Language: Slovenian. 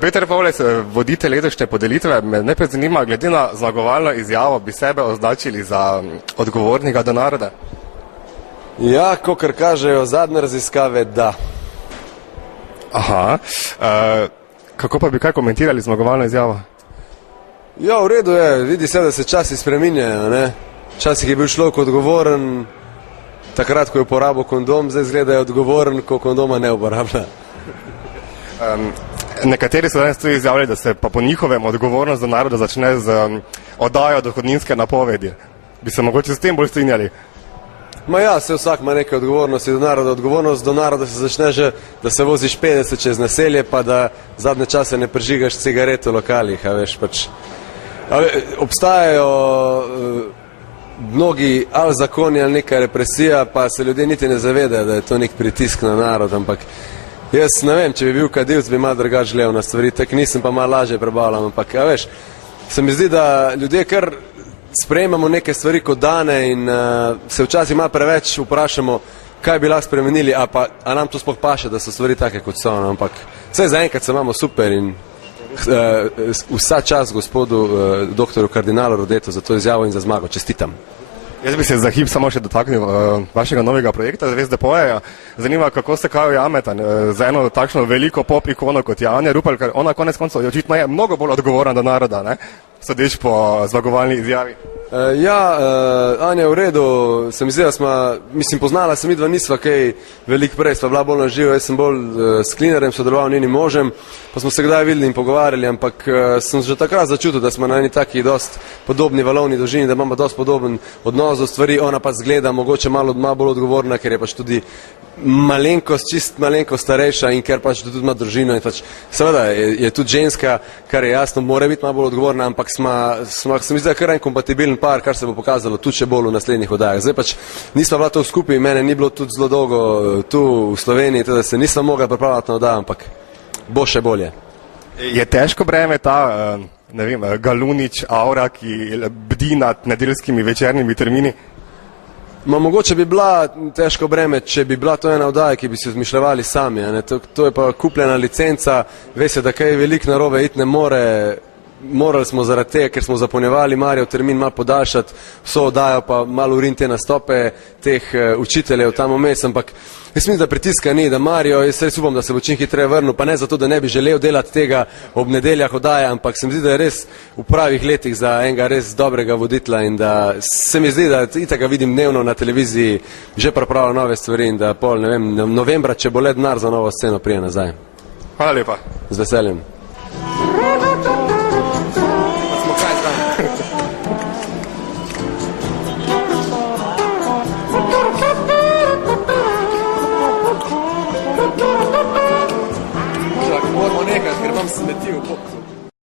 Peter Pavlec, voditelj letošnje podelitve, me najprej zanima, glede na zmagovalno izjavo, bi sebe označili za odgovornega do naroda? Ja, kakor kažejo zadnje raziskave, da. Aha. Kako pa bi kaj komentirali zmagovalno izjavo? Ja, v redu je, vidi se, da se časi spreminjajo, ne? Včasih je bil človek odgovoren, takrat, ko je uporabil kondom, zdaj izgleda je odgovoren, ko kondoma ne uporablja. Nekateri so danes tudi izjavili, da se pa po njihovem odgovornost do naroda začne z oddajo dohodninske napovedi. Bi se mogoče s tem bolj strinjali? Ma ja, se vsak ima neke odgovornosti do naroda. Odgovornost do naroda se začne že, da se voziš 50 čez naselje, pa da zadnje čase ne prižigaš cigaret v lokalih, a veš, pač. Obstajajo mnogi ali zakoni ali neka represija, pa se ljudje niti ne zavedajo, da je to nek pritisk na narod, ampak jaz ne vem, če bi bil kadilc, bi malo drugače gledal na stvari, tak nisem pa malo lažje prebavljal, ampak, a veš, se mi zdi, da ljudje kar sprejemamo neke stvari kot dane in se včasih malo preveč vprašamo, kaj bi lahko spremenili, a nam to sploh paše, da so stvari take, kot so, no? Ampak vse zaenkrat se imamo super in vsa čast gospodu doktorju kardinalu Rodetu za to izjavo in za zmago. Čestitam. Jaz bi se za hip samo še dotaknil vašega novega projekta Zvezde pojejo. Zanima, kako se kaj ujamete za eno takšno veliko pop ikono kot je Anja Rupel, ker ona konec koncev očitno je mnogo bolj odgovorna do naroda, ne? Sodeč po zmagovalni izjavi. Ja, Anja, v redu, se mi zdi, da smo, mislim, poznala se mi dva nisva kaj veliko prej, sva bila bolj na živo, jaz sem bolj s Klinarjem sodeloval, njenim možem, pa smo se kdaj videli in pogovarjali, ampak sem že takrat začutil, da smo na eni taki dost podobni valovni dolžini, da imamo dost podoben odnos do stvari, ona pa zgleda mogoče malo bolj odgovorna, ker je pač tudi malenkost, čist malenkost starejša in ker pač tudi ima družino in pač seveda je tudi ženska, kar je jasno, mora biti malo bolj odgovorna, ampak se mi zdi, kar en kompatibilen par, kar se bo pokazalo tudi še bolj v naslednjih oddajah. Zdaj pač nisva bila to skupaj, mene ni bilo tudi zelo dolgo tu v Sloveniji, teda se nisva mogla pripravljati na oddajo, ampak bo še bolje. Je težko breme ta, ne vem, Galunič, Aura, ki bdi nad nedeljskimi večernimi termini? Mogoče bi bila težko breme, če bi bila to ena oddaja, ki bi si izmišljevali sami. To je pa kupljena licenca, ve se, da kaj veliko narobe iti ne more. Morali smo zaradi tega, ker smo zapolnjevali Marijev termin malo podaljšati, vso oddajo pa malo urin te nastope teh učiteljev tam vmes, ampak jaz mislim, da pritiska ni, da Marijo, jaz res upam, da se bo čim hitreje vrnil, pa ne zato, da ne bi želel delati tega ob nedeljah oddaje, ampak se mi zdi, da je res v pravih letih za enega res dobrega voditla in da se mi zdi, da itak ga vidim dnevno na televiziji, že pripravlja nove stvari in da pol, ne vem, novembra, če bo le denar za novo sceno, prije nazaj. Hvala lepa. Z veseljem. Moramo nekaj, ker imam smeti v popku.